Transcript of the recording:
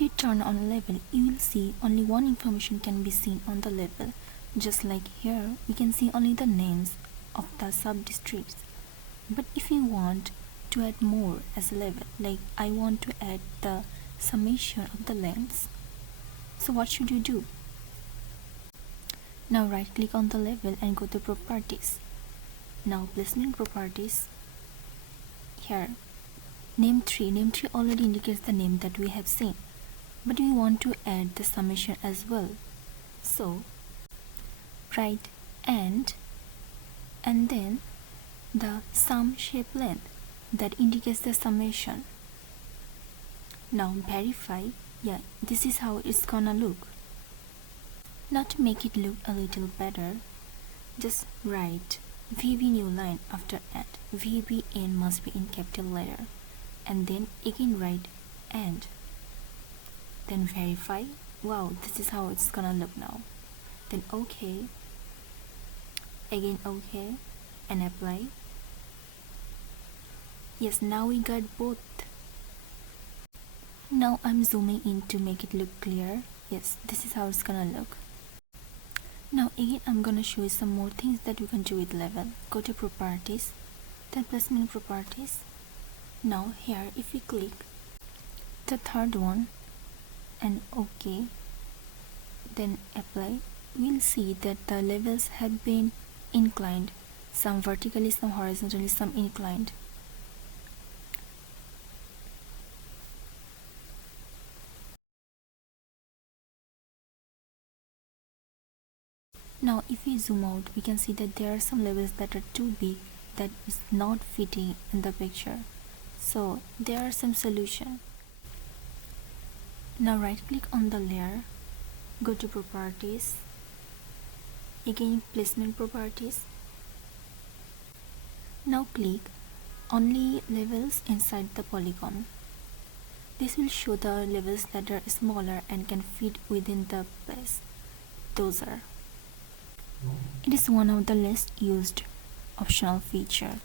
If you turn on level, you will see only one information can be seen on the level. Just like here, we can see only the names of the sub-districts. But if you want to add more as a level, like I want to add the summation of the lengths, so what should you do? Now right click on the level and go to properties. Now placement properties. Here name 3 already indicates the name that we have seen, but we want to add the summation as well. So write and then the sum shape length that indicates the summation. Now verify. Yeah, this is how it's gonna look. Now to make it look a little better, just write VB new line after and. VBN must be in capital letter, and then again write and. Then verify. Wow, this is how it's gonna look now. Then OK, again OK, and apply. Yes, now we got both. Now I'm zooming in to make it look clear. Yes, this is how it's gonna look. Now again I'm gonna show you some more things that you can do with level. Go to properties, then placement properties. Now here if you click the third one and OK, then apply, we'll see that the levels have been inclined, some vertically, some horizontally, some inclined. Now if we zoom out, we can see that there are some levels that are too big, that is not fitting in the picture. So there are some solution. Now right click on the layer, go to properties, again placement properties. Now click only levels inside the polygon. This will show the levels that are smaller and can fit within the place. Those are. It is one of the less used optional feature.